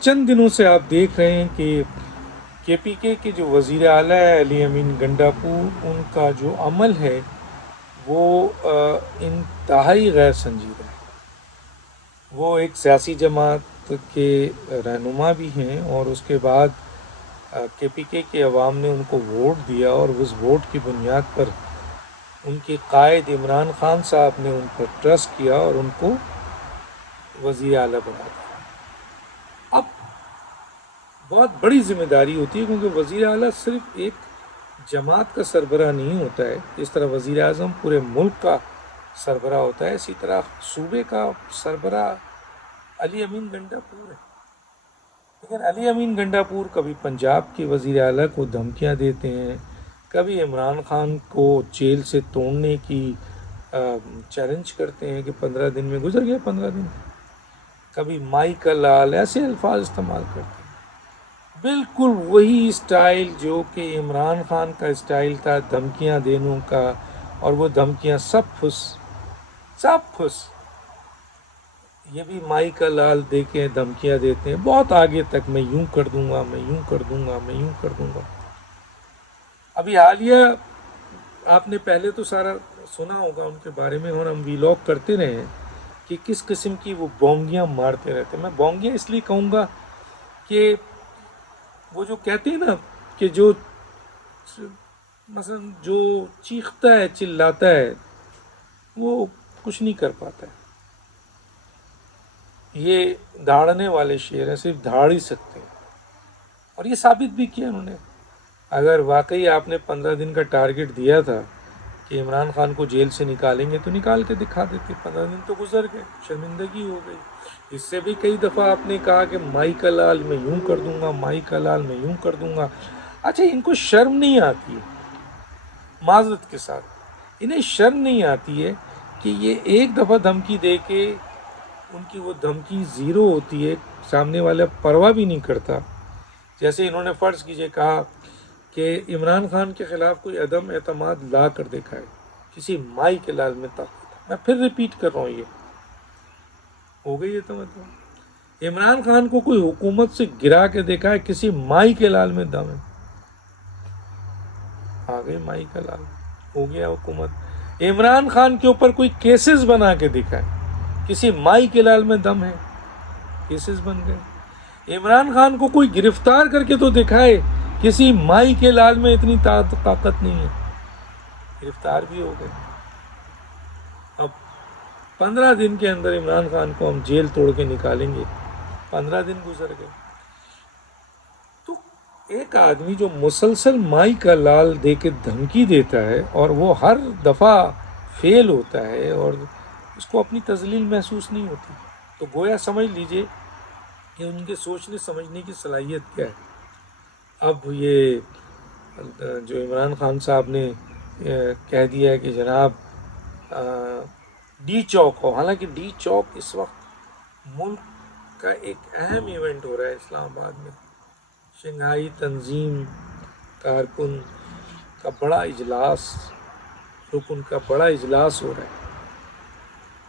چند دنوں سے آپ دیکھ رہے ہیں کہ پی کے جو وزیر اعلیٰ ہے علی امین گنڈاپور، ان کا جو عمل ہے وہ انتہائی غیر سنجیدہ ہے۔ وہ ایک سیاسی جماعت کے رہنما بھی ہیں، اور اس کے بعد پی کے عوام نے ان کو ووٹ دیا، اور اس ووٹ کی بنیاد پر ان کے قائد عمران خان صاحب نے ان پر ٹرسٹ کیا اور ان کو وزیر اعلیٰ بنا دیا۔ اب بہت بڑی ذمہ داری ہوتی ہے، کیونکہ وزیر اعلیٰ صرف ایک جماعت کا سربراہ نہیں ہوتا ہے۔ اس طرح وزیر اعظم پورے ملک کا سربراہ ہوتا ہے، اسی طرح صوبے کا سربراہ علی امین گنڈاپور ہے۔ لیکن علی امین گنڈاپور کبھی پنجاب کے وزیر اعلیٰ کو دھمکیاں دیتے ہیں، کبھی عمران خان کو جیل سے توڑنے کی چیلنج کرتے ہیں کہ 15 دن میں گزر گئے 15 دن، کبھی مائی کا لال، ایسے الفاظ استعمال کرتے ہیں۔ بالکل وہی اسٹائل جو کہ عمران خان کا اسٹائل تھا دھمکیاں دینے کا، اور وہ دھمکیاں سب پھس یہ بھی مائی کا لال دے کے دھمکیاں دیتے ہیں بہت آگے تک، میں یوں کر دوں گا، میں یوں کر دوں گا، میں یوں کر دوں گا۔ ابھی حالیہ آپ نے پہلے تو سارا سنا ہوگا ان کے بارے میں، اور ہم ویلاگ کرتے رہے ہیں کہ کس قسم کی وہ بونگیاں مارتے رہتے ہیں۔ میں بونگیاں اس لیے کہوں گا کہ وہ جو کہتے ہیں نا کہ جو مثلا جو چیختا ہے چلاتا ہے وہ کچھ نہیں کر پاتا ہے۔ یہ دھاڑنے والے شعر ہیں، صرف دھاڑ ہی سکتے ہیں، اور یہ ثابت بھی کیا انہوں نے۔ اگر واقعی آپ نے 15 دن کا ٹارگٹ دیا تھا کہ عمران خان کو جیل سے نکالیں گے تو نکال کے دکھا دیتے۔ 15 دن تو گزر گئے، شرمندگی ہو گئی۔ اس سے بھی کئی دفعہ آپ نے کہا کہ مائی کا لال میں یوں کر دوں گا، مائی کا لال میں یوں کر دوں گا۔ اچھا، ان کو شرم نہیں آتی ہے، معذرت کے ساتھ انہیں شرم نہیں آتی ہے کہ یہ ایک دفعہ دھمکی دے کے ان کی وہ دھمکی زیرو ہوتی ہے، سامنے والا پرواہ بھی نہیں کرتا۔ جیسے انہوں نے فرض کیجئے کہا کہ عمران خان کے خلاف کوئی عدم اعتماد لا کر دکھائے، کسی مائی کے لال میں طاقت۔ میں پھر ریپیٹ کر رہا ہوں، یہ ہو گئی ہے تو مطلب عمران خان کو کوئی حکومت سے گرا کے دکھائے، کسی مائی کے لال میں دم ہے۔ آ گئی مائی کا لال، ہو گیا حکومت۔ عمران خان کے اوپر کوئی کیسز بنا کے دکھائے، کسی مائی کے لال میں دم ہے، کیسز بن گئے۔ عمران خان کو کوئی گرفتار کر کے تو دکھائے، کسی مائی کے لال میں اتنی طاقت نہیں ہے، گرفتار بھی ہو گئے۔ اب 15 دن کے اندر عمران خان کو ہم جیل توڑ کے نکالیں گے، 15 دن گزر گئے۔ تو ایک آدمی جو مسلسل مائی کا لال دے کے دھمکی دیتا ہے اور وہ ہر دفعہ فیل ہوتا ہے اور اس کو اپنی تذلیل محسوس نہیں ہوتی، تو گویا سمجھ لیجئے کہ ان کے سوچنے سمجھنے کی صلاحیت کیا ہے۔ اب یہ جو عمران خان صاحب نے کہہ دیا ہے کہ جناب ڈی چوک ہو، حالانکہ ڈی چوک اس وقت ملک کا ایک اہم ایونٹ ہو رہا ہے اسلام آباد میں۔ شنگھائی تنظیم کارکن کا بڑا اجلاس، رکن کا بڑا اجلاس ہو رہا ہے۔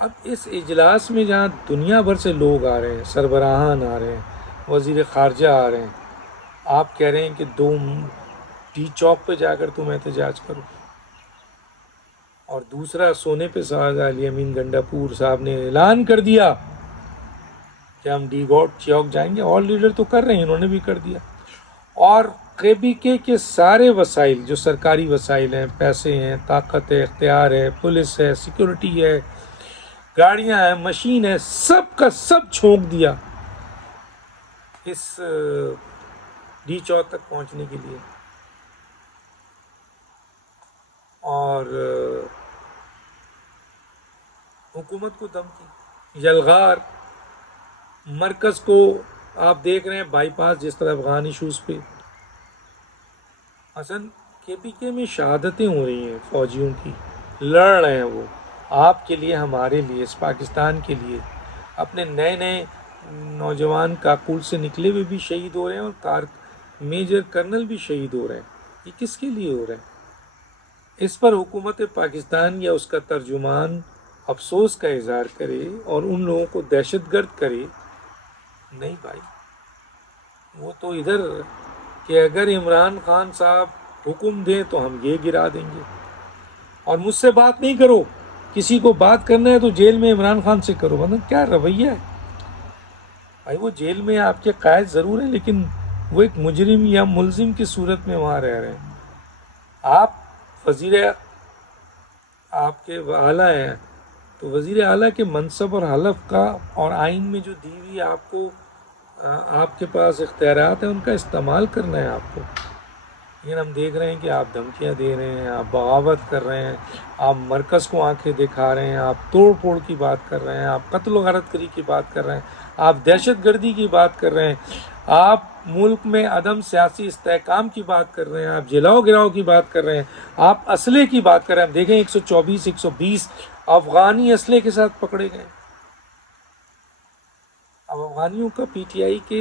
اب اس اجلاس میں جہاں دنیا بھر سے لوگ آ رہے ہیں، سربراہان آ رہے ہیں، وزیر خارجہ آ رہے ہیں، آپ کہہ رہے ہیں کہ ڈی چوک پہ جا کر تم احتجاج کرو، اور دوسرا سونے پہ سہاگا علی امین گنڈاپور صاحب نے اعلان کر دیا کہ ہم ڈی چوک جائیں گے۔ اور لیڈر تو کر رہے ہیں، انہوں نے بھی کر دیا، اور پی کے سارے وسائل جو سرکاری وسائل ہیں، پیسے ہیں، طاقت ہے، اختیار ہے، پولیس ہے، سیکورٹی ہے، گاڑیاں ہیں، مشین ہے، سب کا سب چھونک دیا اس ڈی چوک تک پہنچنے کے لیے۔ اور حکومت کو دھمکی، یلغار، مرکز کو آپ دیکھ رہے ہیں بائی پاس، جس طرح افغان ایشوز پہ حسن پی کے میں شہادتیں ہو رہی ہیں فوجیوں کی، لڑ رہے ہیں وہ آپ کے لیے، ہمارے لیے، اس پاکستان کے لیے۔ اپنے نئے نئے نوجوان کاکول سے نکلے ہوئے بھی شہید ہو رہے ہیں، اور میجر کرنل بھی شہید ہو رہے ہیں۔ یہ کس کے لیے ہو رہا ہے؟ اس پر حکومت پاکستان یا اس کا ترجمان افسوس کا اظہار کرے اور ان لوگوں کو دہشت گرد کرے؟ نہیں بھائی، وہ تو ادھر کہ اگر عمران خان صاحب حکم دیں تو ہم یہ گرا دیں گے، اور مجھ سے بات نہیں کرو، کسی کو بات کرنا ہے تو جیل میں عمران خان سے کرو. مطلب کیا رویہ ہے بھائی؟ وہ جیل میں آپ کے قائد ضرور ہیں، لیکن وہ ایک مجرم یا ملزم کی صورت میں وہاں رہ رہے ہیں. آپ وزیر آپ کے اعلیٰ ہیں، تو وزیر اعلیٰ کے منصب اور حلف کا اور آئین میں جو دی ہوئی آپ کو آپ کے پاس اختیارات ہیں، ان کا استعمال کرنا ہے آپ کو. لیکن ہم دیکھ رہے ہیں کہ آپ دھمکیاں دے رہے ہیں، آپ بغاوت کر رہے ہیں، آپ مرکز کو آنکھیں دکھا رہے ہیں، آپ توڑ پھوڑ کی بات کر رہے ہیں، آپ قتل و غارت گری کی بات کر رہے ہیں، آپ دہشت گردی کی بات کر رہے ہیں، آپ ملک میں عدم سیاسی استحکام کی بات کر رہے ہیں، آپ جلاؤ گراؤ کی بات کر رہے ہیں، آپ اسلحے کی بات کر رہے ہیں. دیکھیں 124 120 افغانی اسلحے کے ساتھ پکڑے گئے. اب افغانیوں کا پی ٹی آئی کے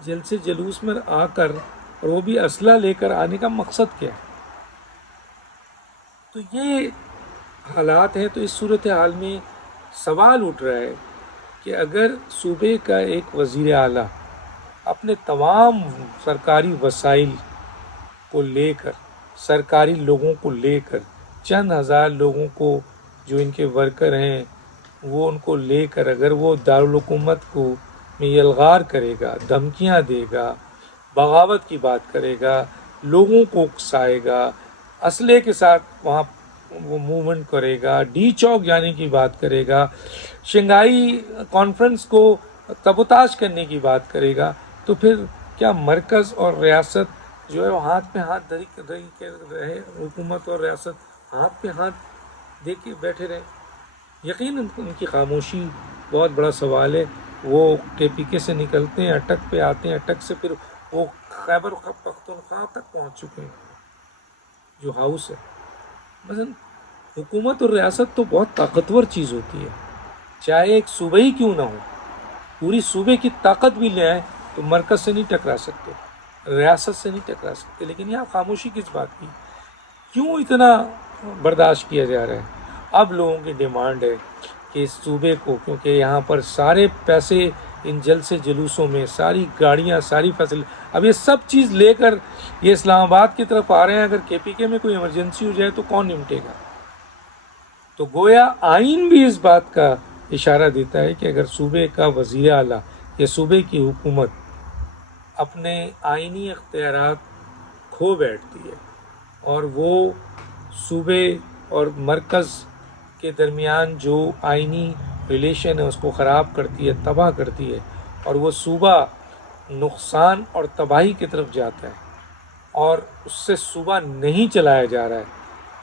جلسے جلوس میں آ کر، اور وہ بھی اسلحہ لے کر آنے کا مقصد کیا ہے؟ تو یہ حالات ہیں. تو اس صورتحال میں سوال اٹھ رہا ہے کہ اگر صوبے کا ایک وزیر اعلیٰ اپنے تمام سرکاری وسائل کو لے کر، سرکاری لوگوں کو لے کر، چند ہزار لوگوں کو جو ان کے ورکر ہیں وہ ان کو لے کر، اگر وہ دارالحکومت کو میں یلغار کرے گا، دھمکیاں دے گا، بغاوت کی بات کرے گا، لوگوں کو اکسائے گا، اسلحے کے ساتھ وہاں وہ موومنٹ کرے گا، ڈی چوک جانے کی بات کرے گا، شنگھائی کانفرنس کو سبوتاژ کرنے کی بات کرے گا، تو پھر کیا مرکز اور ریاست جو ہے وہ ہاتھ پہ ہاتھ دھری کے رہے؟ حکومت اور ریاست ہاتھ پہ ہاتھ دے کے بیٹھے رہے؟ یقیناً ان کی خاموشی بہت بڑا سوال ہے. وہ کے پی کے سے نکلتے ہیں، اٹک پہ آتے ہیں، اٹک سے پھر وہ خیبر پختونخوا تک پہنچ چکے ہیں جو ہاؤس ہے. مثلا حکومت اور ریاست تو بہت طاقتور چیز ہوتی ہے، چاہے ایک صوبہ ہی کیوں نہ ہو. پوری صوبے کی طاقت بھی لے آئیں تو مرکز سے نہیں ٹکرا سکتے، ریاست سے نہیں ٹکرا سکتے. لیکن یہاں خاموشی کس بات کی؟ کیوں اتنا برداشت کیا جا رہا ہے؟ اب لوگوں کی ڈیمانڈ ہے کہ اس صوبے کو، کیونکہ یہاں پر سارے پیسے ان جلسے جلوسوں میں، ساری گاڑیاں، ساری فیسل، اب یہ سب چیز لے کر یہ اسلام آباد کی طرف آ رہے ہیں. اگر کے پی کے میں کوئی ایمرجنسی ہو جائے تو کون نمٹے گا؟ تو گویا آئین بھی اس بات کا اشارہ دیتا ہے کہ اگر صوبے کا وزیر اعلیٰ یا صوبے کی حکومت اپنے آئینی اختیارات کھو بیٹھتی ہے اور وہ صوبے اور مرکز کے درمیان جو آئینی ریلیشن ہے اس کو خراب کرتی ہے، تباہ کرتی ہے، اور وہ صوبہ نقصان اور تباہی کی طرف جاتا ہے اور اس سے صوبہ نہیں چلایا جا رہا ہے،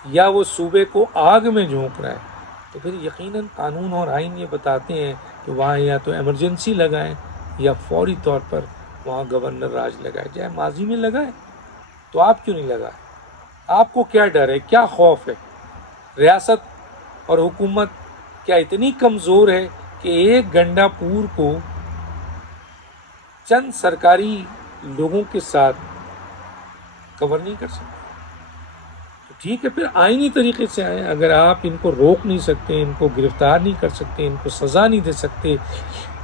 یا وہ صوبے کو آگ میں جھونک رہا ہے، تو پھر یقیناً قانون اور آئین یہ بتاتے ہیں کہ وہاں یا تو ایمرجنسی لگائیں یا فوری طور پر وہاں گورنر راج لگائے. جائے ماضی میں لگائے تو آپ کیوں نہیں لگائے؟ آپ کو کیا ڈر ہے؟ کیا خوف ہے؟ ریاست اور حکومت کیا اتنی کمزور ہے کہ ایک گنڈا پور کو چند سرکاری لوگوں کے ساتھ کور نہیں کر سکتے؟ تو ٹھیک ہے، پھر آئینی طریقے سے آئیں. اگر آپ ان کو روک نہیں سکتے، ان کو گرفتار نہیں کر سکتے، ان کو سزا نہیں دے سکتے،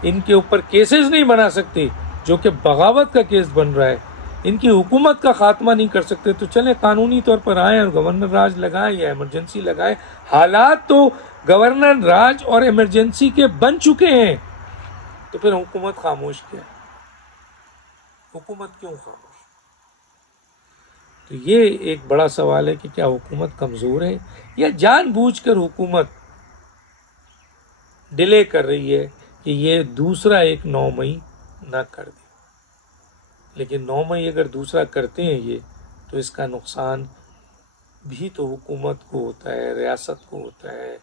ان کے اوپر کیسز نہیں بنا سکتے جو کہ بغاوت کا کیس بن رہا ہے، ان کی حکومت کا خاتمہ نہیں کر سکتے، تو چلیں قانونی طور پر آئیں اور گورنر راج لگائیں یا ایمرجنسی لگائیں. حالات تو گورنر راج اور ایمرجنسی کے بن چکے ہیں، تو پھر حکومت خاموش کیا ہے؟ حکومت کیوں خاموش؟ تو یہ ایک بڑا سوال ہے کہ کیا حکومت کمزور ہے یا جان بوجھ کر حکومت ڈیلے کر رہی ہے کہ یہ دوسرا ایک 9 مئی نہ کر دے. لیکن 9 مئی اگر دوسرا کرتے ہیں یہ، تو اس کا نقصان بھی تو حکومت کو ہوتا ہے، ریاست کو ہوتا ہے،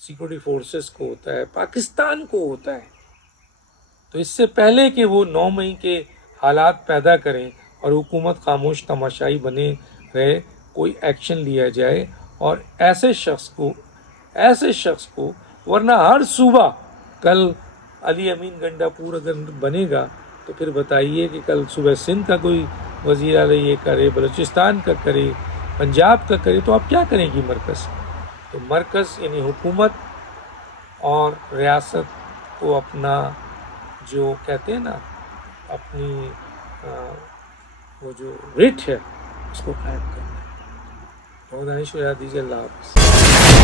سیکورٹی فورسز کو ہوتا ہے، پاکستان کو ہوتا ہے. تو اس سے پہلے کہ وہ 9 مئی کے حالات پیدا کریں اور حکومت خاموش تماشائی بنے رہے، کوئی ایکشن لیا جائے اور ایسے شخص کو ورنہ ہر صوبہ کل علی امین گنڈا پور اگر بنے گا تو پھر بتائیے کہ کل صوبہ سندھ کا کوئی وزیر اعلیٰ یہ کرے، بلوچستان کا کرے، پنجاب کا کرے، تو آپ کیا کریں گی مرکز؟ تو مرکز یعنی حکومت اور ریاست کو اپنا جو کہتے ہیں نا اپنی وہ جو رٹ ہے اس کو قائم کرنا ہے. بہت دانش ہو یاد دیجیے. اللہ حافظ.